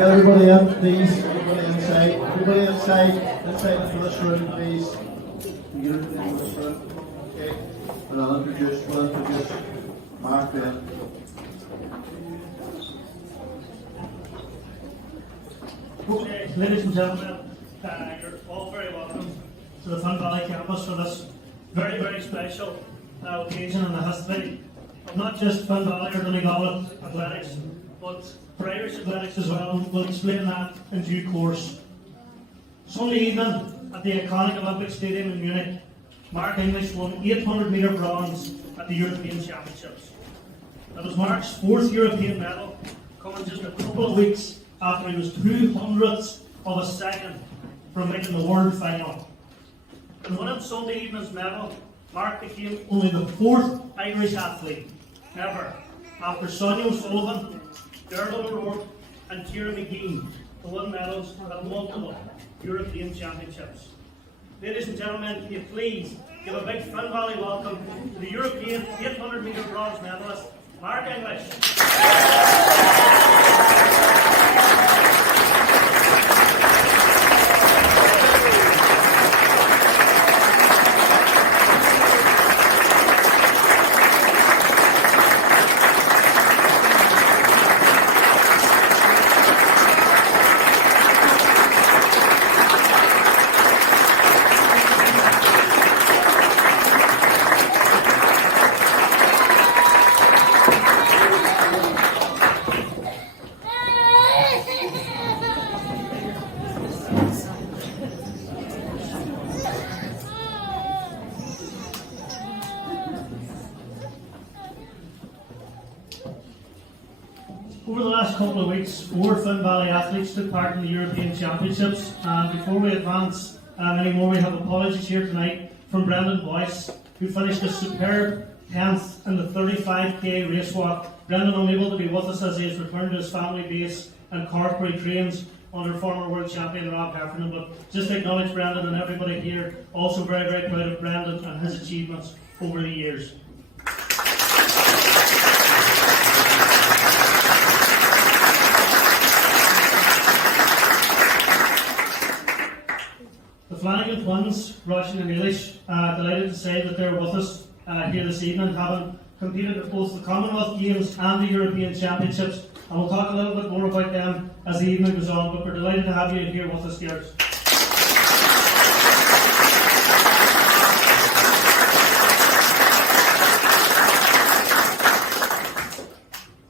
get everybody in, please. Everybody inside. Everybody inside into this room, please. You get everybody into this room. Okay. We'll introduce Mark then. Okay, ladies and gentlemen, you're all very welcome to the Fun Valley campus for this very, very special occasion in the history of not just Fun Valley or Donegal athletics, but for Irish athletics as well. We'll explain that in due course. Sunday evening at the iconic Olympic Stadium in Munich, Mark Eilish won 800-metre bronze at the European Championships. That was Mark's 4th European medal, coming just a couple of weeks after he was 200ths of a second from making the world final. And winning Sunday evening's medal, Mark became only the 4th Irish athlete ever, after Sonia O'Sullivan, Dermot O'Rourke and Ciara McGee, to win medals at multiple European Championships. Ladies and gentlemen, can you please give a big Fun Valley welcome to the European 800-metre bronze medalist, Mark Eilish. Over the last couple of weeks, 4 Fun Valley athletes took part in the European Championships, and before we advance any more, we have apologies here tonight from Brendan Boyce, who finished a superb 10th in the 35k race walk. Brendan unable to be with us as he has returned to his family base in Cork, where he trains under former world champion Rob Heffernan. But just to acknowledge Brendan and everybody here, also very, very proud of Brendan and his achievements over the years. The Flanagan twins, Roisín and Eilish, delighted to say that they're with us here this evening, having competed at both the Commonwealth Games and the European Championships, and we'll talk a little bit more about them as the evening goes on, but we're delighted to have you here with us, dears.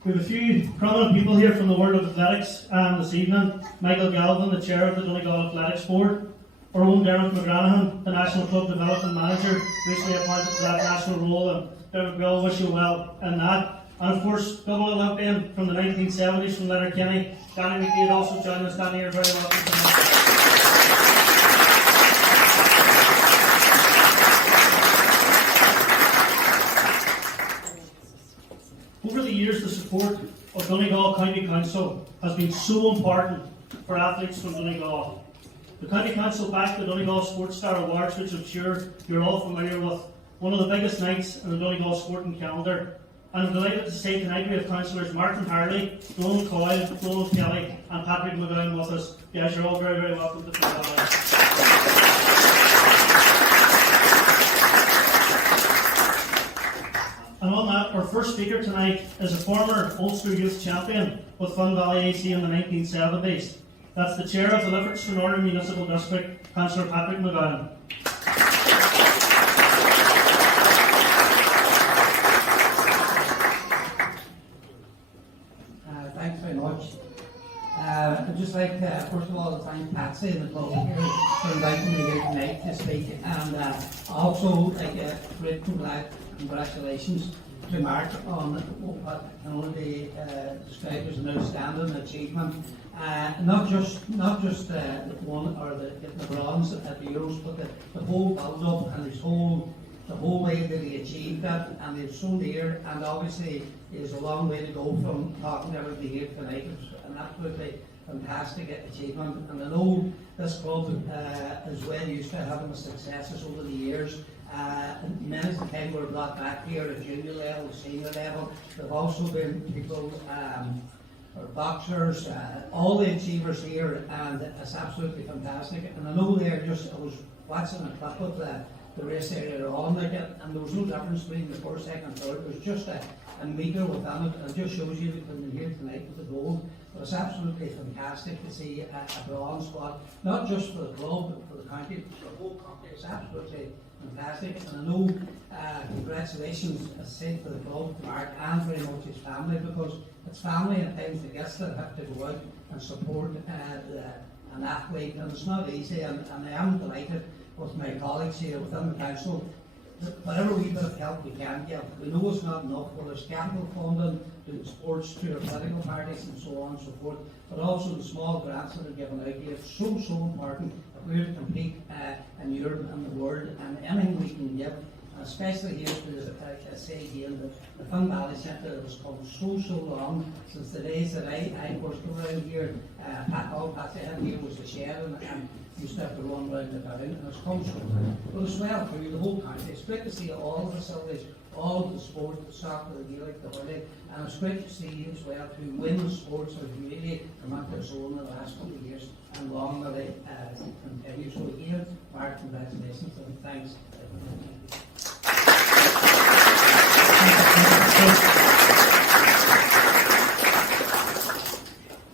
We have a few prominent people here from the world of athletics this evening. Michael Galvin, the chair of the Donegal Athletics Board. Our own McGranaghan, the National Club Development Manager, recently appointed to that national role, and Dermot, we all wish you well in that. And of course, double Olympian from the 1970s from Letterkenny, Danny McGee also joined us. Danny, you're very welcome tonight. Over the years, the support of Donegal County Council has been so important for athletes from Donegal. The County Council backed the Donegal Sports Star Awards, which I'm sure you're all familiar with, one of the biggest nights in the Donegal sporting calendar. And I'm delighted to say tonight we have councillors Martin Harley, Donald Coyle, Donald Kelly and Patrick McGonagle with us. Guys, you're all very, very welcome to Peadar. And on that, our first speaker tonight is a former Ulster Youth Champion with Fun Valley AC in the 1970s. That's the chair of the Livingston Northern Municipal District, Councillor Patrick McGonagle. Thanks very much. I'd just like, first of all, to thank Patsy and the club here for inviting me here tonight to speak, and also like a great congratulations to Mark on what can only be described as an outstanding achievement. Not just one or the bronze at the Euros, but the whole build-up and the whole way that he achieved that, and it's so near, and obviously there's a long way to go from talking to everybody here tonight. It's an absolutely fantastic achievement, and I know this club is well used to having the successes over the years. Many of the time we're brought back here at junior level, senior level. There have also been people our boxers, all the achievers here, and it's absolutely fantastic. And I know I was watching a clip of the race earlier on, and there was no difference between the first, second, third. It was just a metre within it, and it just shows you between here tonight with the gold. But it's absolutely fantastic to see a bronze spot, not just for the club, but for the county, but for the whole country. It's absolutely fantastic, and I know congratulations, as I said, for the club, to Mark, and very much his family, because it's family at times that gets that have to go out and support an athlete, and it's not easy, and I am delighted with my colleagues here within the council. Whatever wee bit of help we can give, we know it's not enough, whether it's capital funding, to sports, to our political parties and so on and so forth, but also the small grants that are given out here. It's so important if we're to compete in Europe and the world, and anything we can give, especially here, as I say again, the Fun Valley Centre has come so long since the days that I worked around here. Patsy here was the shed, and used to have to run around the town, and it's come so far. But as well through the whole county, it's great to see all the facilities, all the sport, the soccer, the Gaelic, the hurling, and it's great to see as well to win the sports has really come up their own in the last couple of years, and long will it continue. So again, Mark, congratulations and thanks.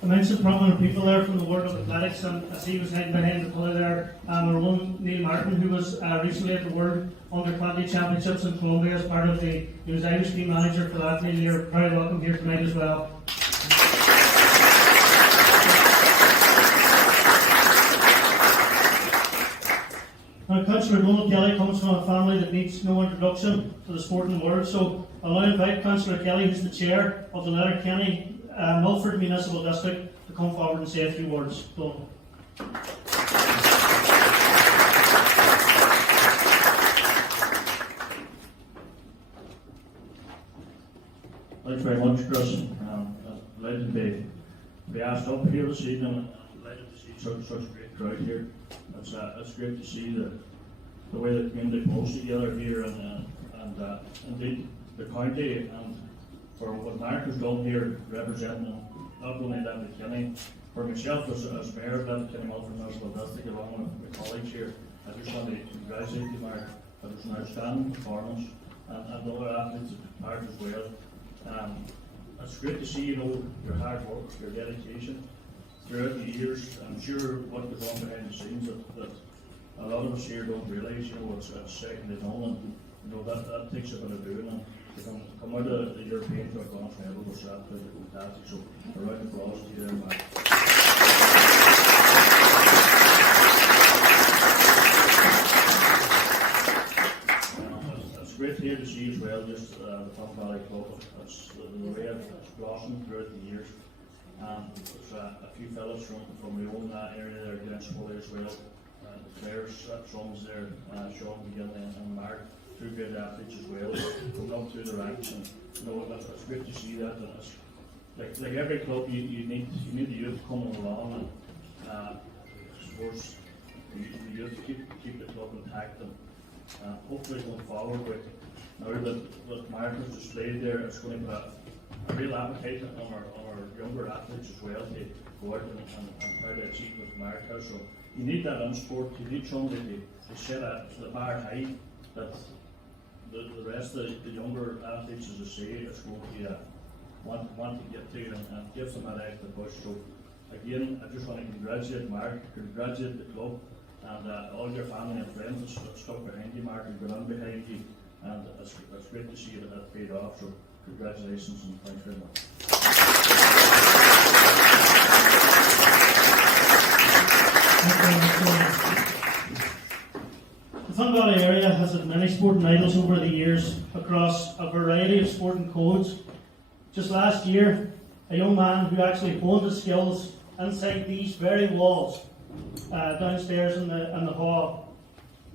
I mentioned prominent people there from the world of athletics, and as he was heading behind the pillar there, our one Neil Martin, who was recently at the World Under-20 Championships in Colombia as part of he was Irish team manager for that. Neil, you're very welcome here tonight as well. Now, Councillor Donald Kelly comes from a family that needs no introduction to the sporting world, so I'll now invite Councillor Kelly, who's the chair of the Letterkenny Milford Municipal District, to come forward and say a few words. Donald. Thanks very much, Chris. Delighted to be asked up here this evening, and delighted to see such a great crowd here. It's great to see the way the community pulls together here, and indeed the county, and for what Mark has done here, representing not only Letterkenny, for myself as Mayor of Letterkenny Milford Municipal District, along with my colleagues here, I just want to congratulate you, Mark. It was an outstanding performance, and other athletes that took part as well. It's great to see, your hard work, your dedication throughout the years. I'm sure what goes on behind the scenes that a lot of us here don't realise, it's second to none, and that takes a bit of doing, and to come out of the European to a bronze medal was absolutely fantastic. So a round of applause to you there, Mark. It's great here to see as well, just the Fun Valley Club. It's the way it's blossomed throughout the years. There's a few fellas from the own area there against Woolley as well. The players, sons there, Sean McGonagle and Mark, two great athletes as well, coming up through the ranks, and it's great to see that. And it's like every club, you need the youth coming along, and sports, the youth keep the club intact, and hopefully going forward with now that Mark has displayed there, it's going to put a real appetite on our younger athletes as well to go out and try to achieve what Mark has. So you need that in sport. You need somebody to set the bar high that the rest of the younger athletes, as I say, is going to want to get to, and give them that extra push. So again, I just want to congratulate Mark, congratulate the club, and all your family and friends that stuck behind you, Mark, and got on behind you, and it's great to see that that paid off. So congratulations and thanks very much. The Fun Valley area has had many sporting idols over the years across a variety of sporting codes. Just last year, a young man who actually honed his skills inside these very walls downstairs in the hall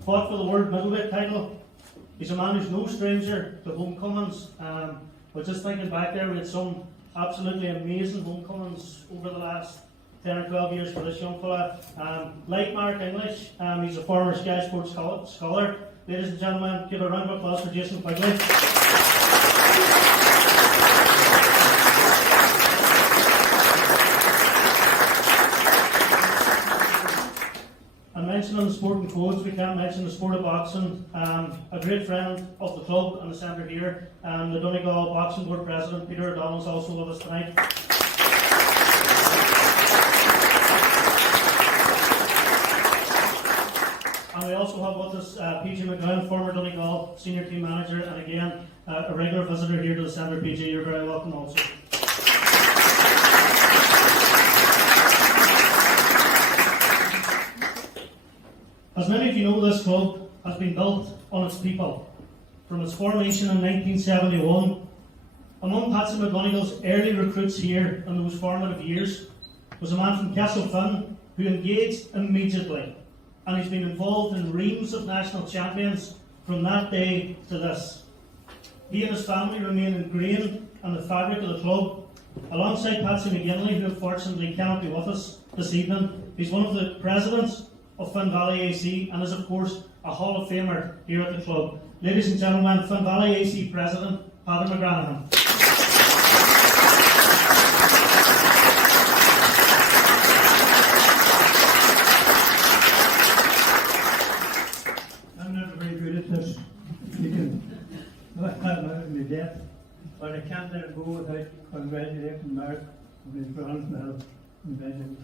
fought for the world middleweight title. He's a man who's no stranger to homecomings. But just thinking back there, we had some absolutely amazing homecomings over the last 10 or 12 years for this young fella. Like Mark English, he's a former Sky Sports scholar. Ladies and gentlemen, give a round of applause for Jason Quigley. on the sport and codes, we can't mention the sport of boxing. A great friend of the club and the centre here, the Donegal Boxing Board President, Peadar is also with us tonight. And we also have with us PG McGranaghan, former Donegal Senior Team Manager, and again, a regular visitor here to the centre. PG, you're very welcome also. As many of you know, this club has been built on its people. From its formation in 1971, among Patsy McGonagle's early recruits here in those formative years was a man from Castlefin who engaged immediately, and he's been involved in reams of national champions from that day to this. He and his family remain ingrained in the fabric of the club. Alongside Patsy McGinley, who unfortunately cannot be with us this evening, he's one of the presidents of Finn Valley AC and is of course a Hall of Famer here at the club. Ladies and gentlemen, Finn Valley AC President, Peadar McGranaghan. I'm not very good at this speaking. I'm out of my depth, but I can't let it go without congratulating Mark on his bronze medal in Benjamin.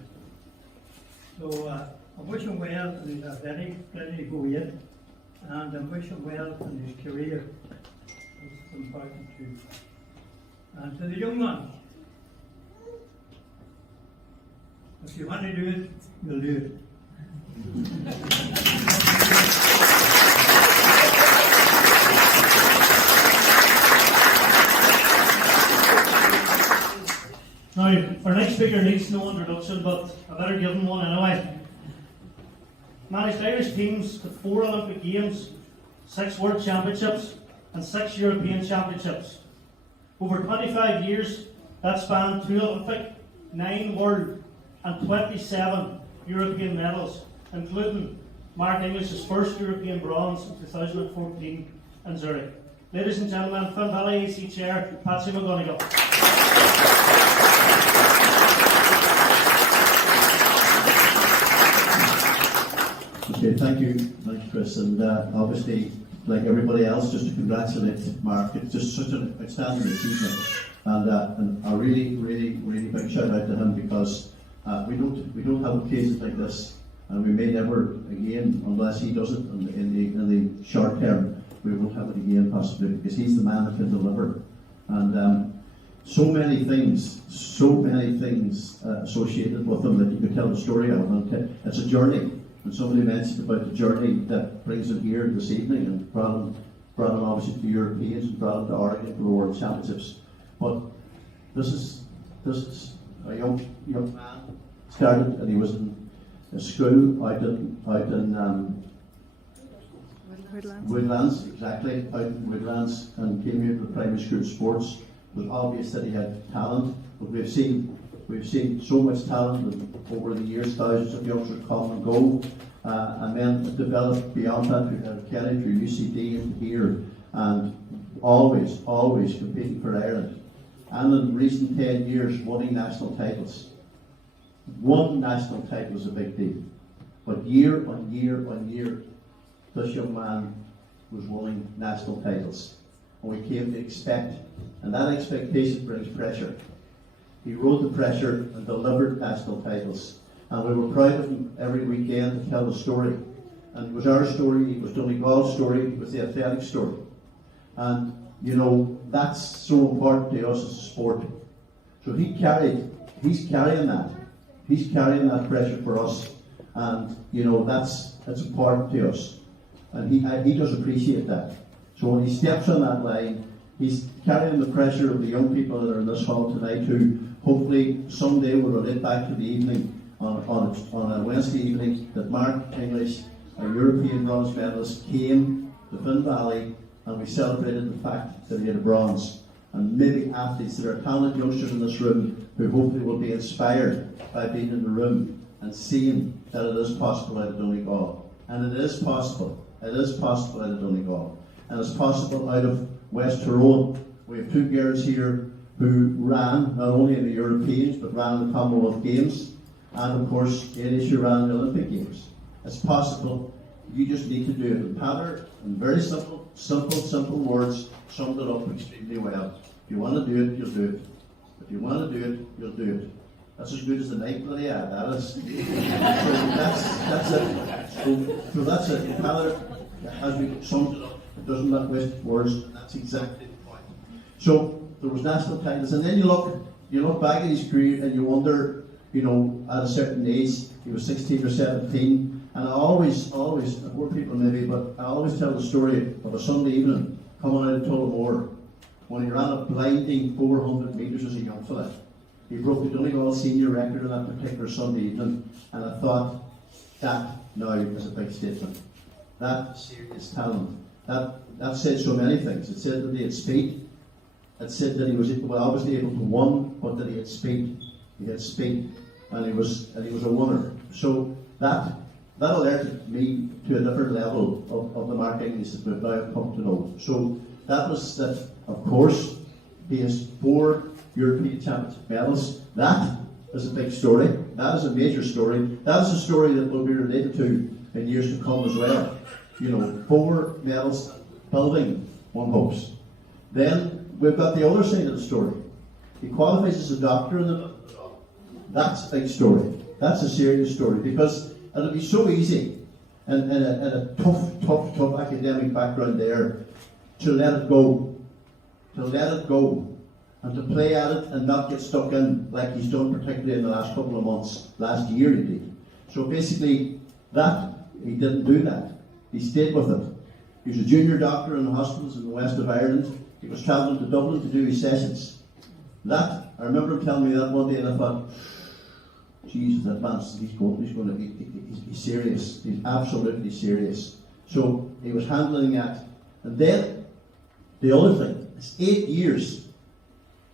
So I wish him well in his athletics, plenty to go yet, and I wish him well in his career. It's important too. And to the young ones, if you want to do it, you'll do it. Now, our next speaker needs no introduction, but I better give him one anyway. Managed Irish teams to 4 Olympic Games, 6 World Championships, and 6 European Championships. Over 25 years, that spanned 2 Olympic, 9 World, and 27 European medals, including Mark English's first European bronze in 2014 in Zurich. Ladies and gentlemen, Finn Valley AC Chair, Patsy McGonagle. Okay, thank you, Chris, and obviously, like everybody else, just to congratulate Mark. It's just such an outstanding achievement, and a really big shout out to him, because we don't have occasions like this, and we may never again, unless he does it in the short term. We won't have it again possibly, because he's the man that can deliver, and so many things associated with him that you could tell the story of, and it's a journey. And somebody mentioned about the journey that brings him here this evening, and brought him obviously to the Europeans, and brought him to Oregon for the World Championships. But this is a young man. Started, and he was in a school out in Woodlands, exactly, out in Woodlands, and came here to the primary school sports. It was obvious that he had talent, but we've seen so much talent over the years. Thousands of youngsters come and go, and then it developed beyond that through Kenny, through UCD, and here, and always competing for Ireland. And in recent 10 years, winning national titles. One national title is a big deal, but year on year, this young man was winning national titles, and we came to expect, and that expectation brings pressure. He rode the pressure and delivered national titles, and we were proud of him every weekend to tell the story. And it was our story, it was Donegal's story, it was the athletic story. And that's so important to us as a sport. So he's carrying that pressure for us, and that's important to us. And he does appreciate that. So when he steps on that line, he's carrying the pressure of the young people that are in this hall tonight, who hopefully someday will relate back to the evening on a Wednesday evening that Mark English, a European bronze medalist, came to Finn Valley, and we celebrated the fact that he had a bronze. And maybe athletes, there are talented youngsters in this room who hopefully will be inspired by being in the room and seeing that it is possible out of Donegal. And it is possible. It is possible out of Donegal. And it's possible out of West Tyrone. We have 2 girls here who ran not only in the Europeans but ran the Commonwealth Games, and of course Eilish, who ran the Olympic Games. It's possible. You just need to do it. And Peadar, in very simple words, summed it up extremely well. If you want to do it, you'll do it. If you want to do it, you'll do it. That's as good as the night bloody ad, that is. So that's it. So that's it. Peadar, as we summed it up, it doesn't let waste words, and that's exactly the point. So there was national titles, and then you look back at his career and you wonder, at a certain age, he was 16 or 17, and I always, more people maybe, but I always tell the story of a Sunday evening coming out of Tullamore when he ran a blinding 400 metres as a young fella. He broke the Donegal senior record on that particular Sunday evening, and I thought, that now is a big statement. That serious talent. That said so many things. It said that he had speed. It said that he was obviously able to win, but that he had speed. He had speed, and he was a winner. So that alerted me to a different level of the Mark English that we've now come to know. So that was that. Of course, he has 4 European Championship medals. That is a big story. That is a major story. That is a story that will be related to in years to come as well. 4 medals building, one hopes. Then we've got the other side of the story. He qualifies as a doctor in the That's a big story. That's a serious story, because it'll be so easy in a tough academic background there to let it go. And to play at it and not get stuck in like he's done, particularly in the last couple of months, last year indeed. So basically, he didn't do that. He stayed with it. He was a junior doctor in the hospitals in the west of Ireland. He was travelling to Dublin to do his sessions. I remember him telling me that one day, and I thought, Jesus, he's serious. He's absolutely serious. So he was handling that. And then, the other thing, it's 8 years.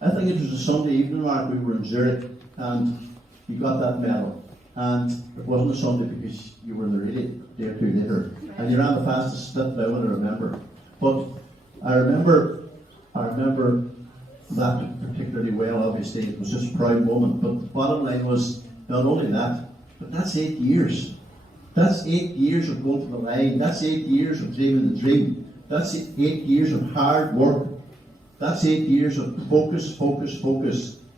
I think it was a Sunday evening, Mark, we were in Zurich, and you got that medal. And it wasn't a Sunday because you were in the relay a day or two later. And you ran the fastest split now, I remember. But I remember that particularly well, obviously. It was just a proud moment. But the bottom line was, not only that, but that's 8 years. That's 8 years of going to the line. That's 8 years of dreaming the dream. That's 8 years of hard work. That's 8 years of focus,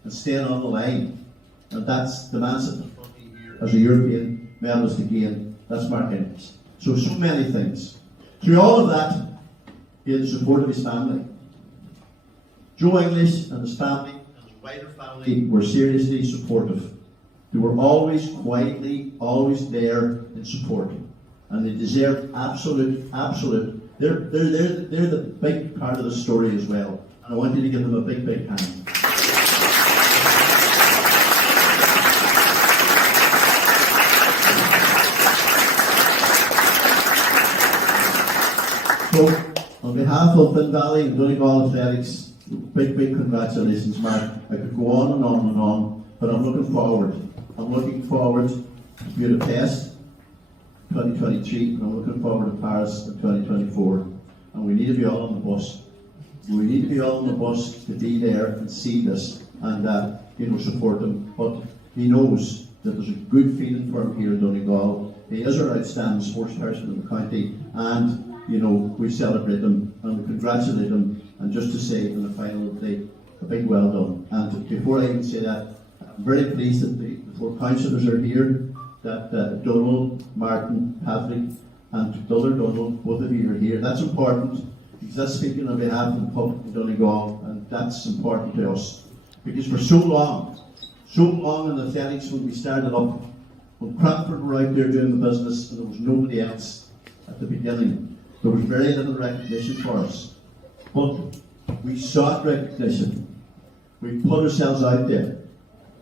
and staying on the line. And that's the man sitting in front of you here as a European medalist again. That's Mark English. So many things. Through all of that, he had the support of his family. Joe English and his family and his wider family were seriously supportive. They were always quietly, always there in support. And they deserve absolute. They're the big part of the story as well. And I want you to give them a big hand. So, on behalf of Finn Valley and Donegal Athletics, big congratulations, Mark. I could go on and on and on, but I'm looking forward. I'm looking forward to Budapest 2023, and I'm looking forward to Paris in 2024. And we need to be all on the bus. We need to be all on the bus to be there and see this and support him. But he knows that there's a good feeling for him here in Donegal. He is our outstanding sports person in the county, and we celebrate him and we congratulate him. And just to say in the final day, a big well done. And before I even say that, I'm very pleased that the 4 councillors are here, that Donald, Martin, Patrick, and the other Donald, both of you are here. That's important, because that's speaking on behalf of the public in Donegal, and that's important to us. Because for so long in athletics, when we started up, when Cranford were out there doing the business and there was nobody else at the beginning, there was very little recognition for us. But we sought recognition. We put ourselves out there.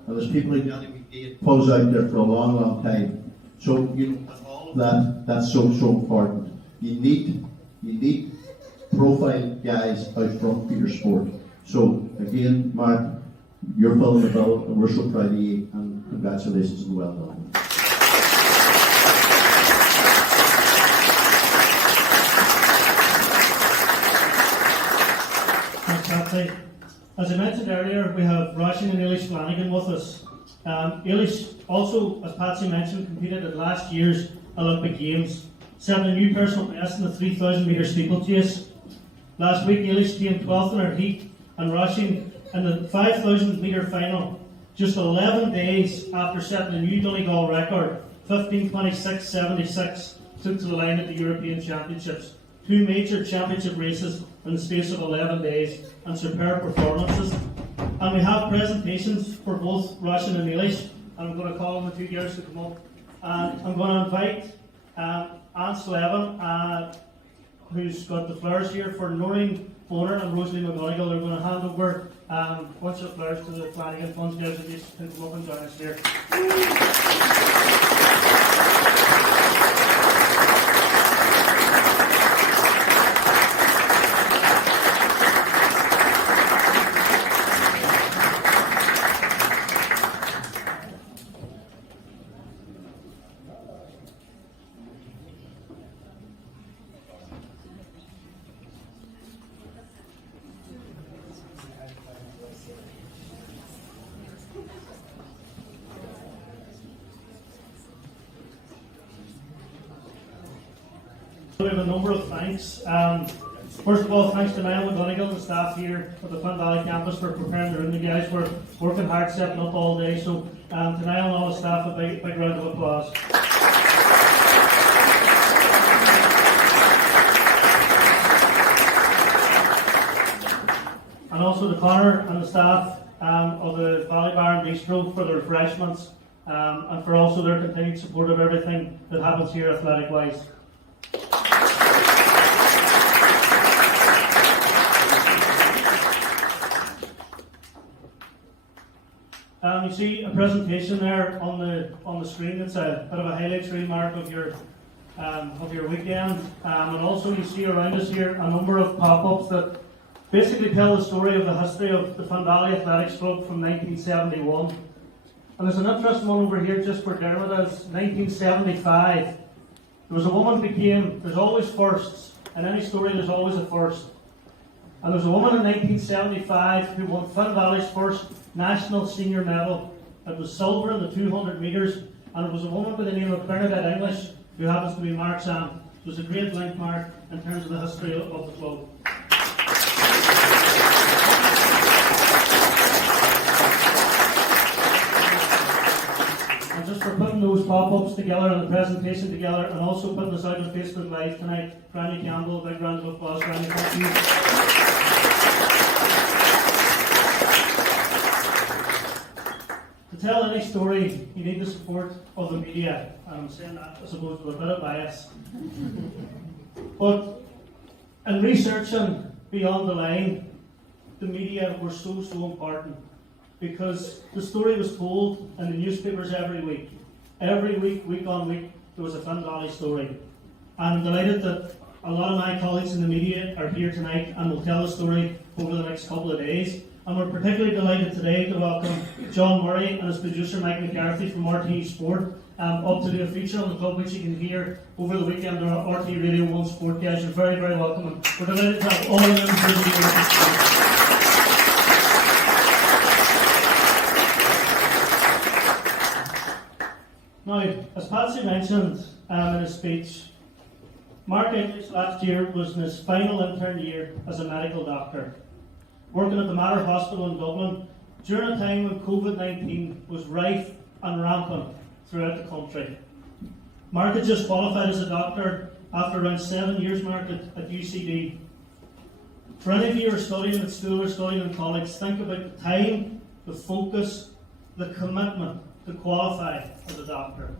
And there's people like Johnny McGee put us out there for a long time. So, all of that's so important. You need profile guys out front for your sport. So, again, Mark, you're filling the bill, and we're so proud of you, and congratulations and well done. Thanks, Patsy. As I mentioned earlier, we have Roisín and Eilish Flanagan with us. Eilish also, as Patsy mentioned, competed at last year's Olympic Games, setting a new personal best in the 3,000 metre steeplechase. Last week, Eilish came 12th in her heat and Roisín in the 5,000 metre final, just 11 days after setting a new Donegal record, 15:26.76, took to the line at the European Championships. 2 major championship races in the space of 11 days, and superb performances. And we have presentations for both Roisín and Eilish, and I'm going to call on the two girls to come up. And I'm going to invite Anne Slevin, who's got the flowers here for Noreen Boner and Rosalie McGonagle. They're going to hand over a bunch of flowers to the Flanagan Funds guys, and they can come up and join us here. We have a number of thanks. First of all, thanks to Niall McGonagle and the staff here at the Fun Valley campus for preparing the room. The guys were working hard, setting up all day. So to Niall and all the staff, a big round of applause. And also to Connor and the staff of the Valley Bar and Bistro for the refreshments, and for also their continued support of everything that happens here athletic-wise. You see a presentation there on the screen. It's a bit of a highlights remark of your weekend, and also you see around us here a number of pop-ups that basically tell the story of the history of the Fun Valley Athletics Club from 1971. And there's an interesting one over here just for Dermot. As 1975, there was a woman who became. There's always firsts in any story. There's always a first. And there's a woman in 1975 who won Fun Valley's first national senior medal. It was silver in the 200 metres, and it was a woman by the name of Bernadette English, who happens to be Mark's aunt. It was a great link, Mark, in terms of the history of the club. And just for putting those pop-ups together and the presentation together, and also putting this out on Facebook Live tonight, Granny Campbell, a big round of applause. Granny, thank you. To tell any story, you need the support of the media, and I'm saying that, I suppose, with a bit of bias. But in researching Beyond the Line, the media were so important, because the story was told in the newspapers every week. Every week, week on week, there was a Fun Valley story. And I'm delighted that a lot of my colleagues in the media are here tonight and will tell the story over the next couple of days. And we're particularly delighted today to welcome John Murray and his producer Mike McCarthy from RTE Sport up to do a feature on the club, which you can hear over the weekend on RTE Radio 1 Sportcast. You're very, very welcome. And we're delighted to have all of them here. Now, as Patsy mentioned in his speech, Mark Eilish last year was in his final intern year as a medical doctor, working at the Mater Hospital in Dublin during a time when COVID-19 was rife and rampant throughout the country. Mark had just qualified as a doctor after around 7 years, Mark, at UCD. For any of you who are studying at school or studying in college, think about the time, the focus, the commitment to qualify as a doctor.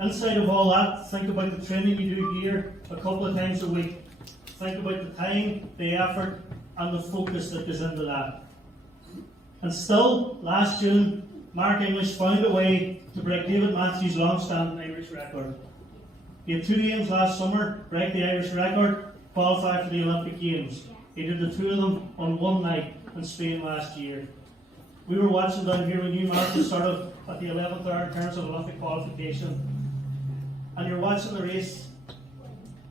Inside of all that, think about the training you do here a couple of times a week. Think about the time, the effort, and the focus that goes into that. And still, last June, Mark Eilish found a way to break David Matthews' long-standing Irish record. He had 2 games last summer, break the Irish record, qualify for the Olympic Games. He did the 2 of them on one night in Spain last year. We were watching down here when you, Mark, was sort of at the 11th hour in terms of Olympic qualification. And you're watching the race,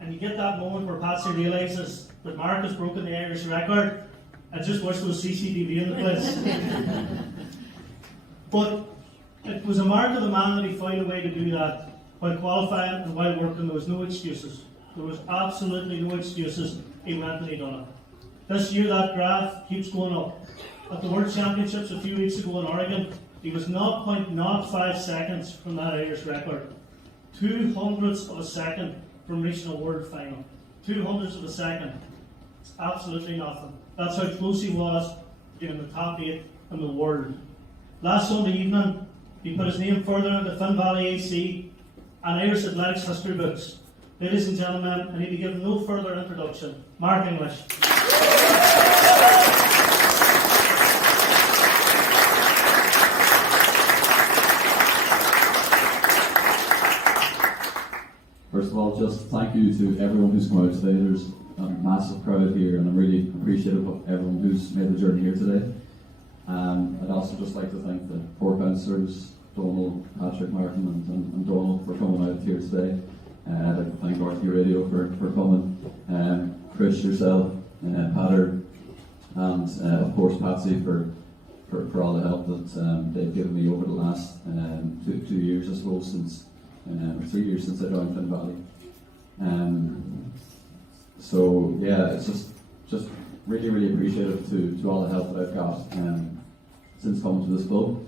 and you get that moment where Patsy realises that Mark has broken the Irish record. I just wish there was CCTV in the place. But it was a mark of the man that he found a way to do that. While qualifying and while working, there was no excuses. There was absolutely no excuses. He went and he done it. This year that graph keeps going up. At the World Championships a few weeks ago in Oregon, he was 0.05 seconds from that Irish record. 200ths of a second from reaching a world final. 200ths of a second. It's absolutely nothing. That's how close he was to getting the top 8 in the world. Last Sunday evening, he put his name further into Finn Valley AC and Irish athletics history books. Ladies and gentlemen, I need to give no further introduction. Mark English. First of all, just thank you to everyone who's come out today. There's a massive crowd here, and I'm really appreciative of everyone who's made the journey here today. I'd also just like to thank the four councillors, Donald, Patrick, Martin, and Donald for coming out here today. I'd like to thank Gortin Radio for coming, Chris, yourself, Peadar, and of course Patsy for all the help that they've given me over the last 2 years, I suppose, since 3 years since I joined Finn Valley. So yeah, it's just really appreciative to all the help that I've got since coming to this club.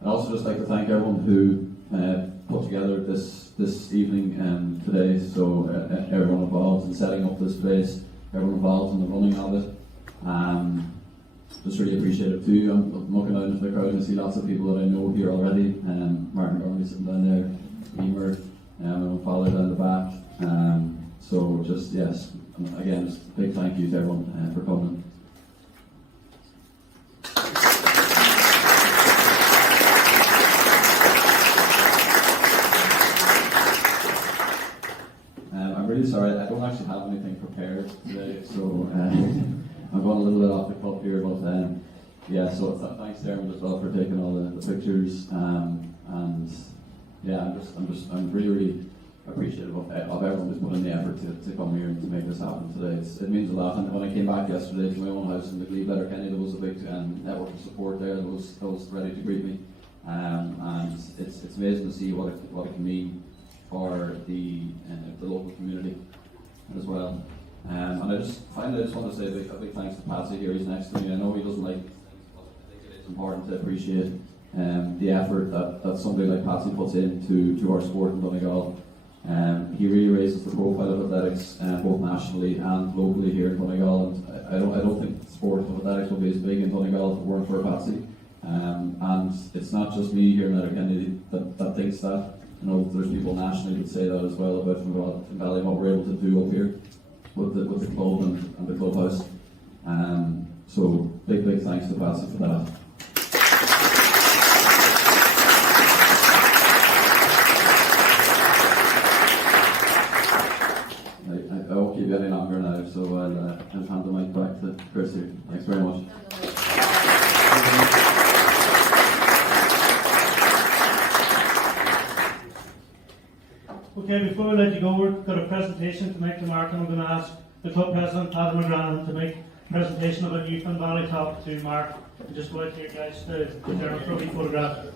I'd also just like to thank everyone who put together this evening today. So everyone involved in setting up this place, everyone involved in the running of it. Just really appreciative too. I'm looking out into the crowd and I see lots of people that I know here already. Martin McGonagle sitting down there, Emer, and my father down the back. So just yes, again, just a big thank you to everyone for coming. I'm really sorry, I don't actually have anything prepared today, so I'm going a little bit off the cuff here, but yeah, so thanks to everyone as well for taking all the pictures, and yeah, I'm really appreciative of everyone who's put in the effort to come here and to make this happen today. It means a lot, and when I came back yesterday to my own house in the Glebe Letterkenny, there was a big network of support there that was ready to greet me, and it's amazing to see what it can mean for the local community as well. And I just want to say a big thanks to Patsy here. He's next to me. I know he doesn't like these things, but I think it is important to appreciate the effort that somebody like Patsy puts into our sport in Donegal. He really raises the profile of athletics both nationally and locally here in Donegal. And I don't think the sport of athletics would be as big in Donegal if it weren't for Patsy. And it's not just me here in Letterkenny that thinks that. You know, there's people nationally that say that as well about Finn Valley and what we're able to do up here with the club and the clubhouse. So big thanks to Patsy for that. I won't keep you any longer now, so I'll hand the mic back to Chris here. Thanks very much. Okay, before we let you go, we've got a presentation to make to Mark, and I'm going to ask the club president, Peadar McGranaghan, to make a presentation of a new Finn Valley top to Mark. And just go out here, guys, to there for a wee photograph.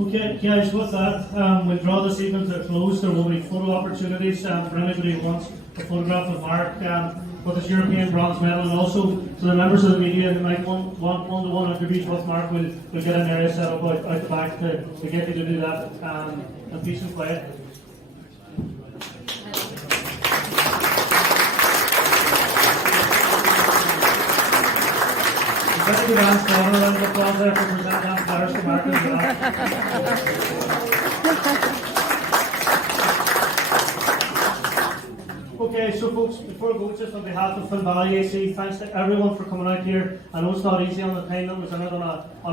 Okay, guys, with that, we'll draw this evening to a close. There will be photo opportunities for anybody who wants a photograph of Mark with his European bronze medal, and also to the members of the media who might want one-to-one interviews with Mark. We'll get an area set up out the back to get you to do that in peace and quiet. Very good answer, round of applause there for presenting that flowers to Mark as well. Okay, so folks, before I go, just on behalf of Finn Valley AC, thanks to everyone for coming out here. I know it's not easy on the time that was in it on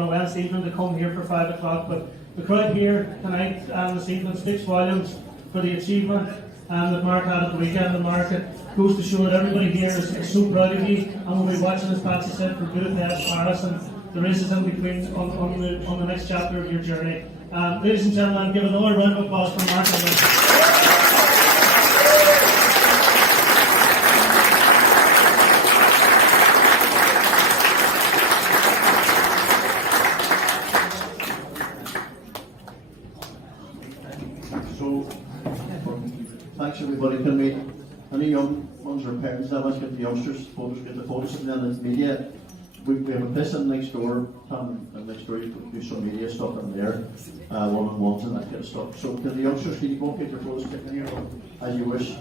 a Wednesday evening to come here for 5 o'clock, but the crowd here tonight and this evening speaks volumes for the achievement that Mark had at the weekend. And Mark, it goes to show that everybody here is so proud of you, and we'll be watching, as Patsy said, for Budapest, Paris, and the races in between on the next chapter of your journey. Ladies and gentlemen, give another round of applause for Mark. seconds now, let's get the youngsters, get the photos, and then the media. We have a person next door, Tom, and next door you can do some media stuff in there, one-on-ones and that kind of stuff. So can the youngsters, can you go and get your photos taken here as you wish?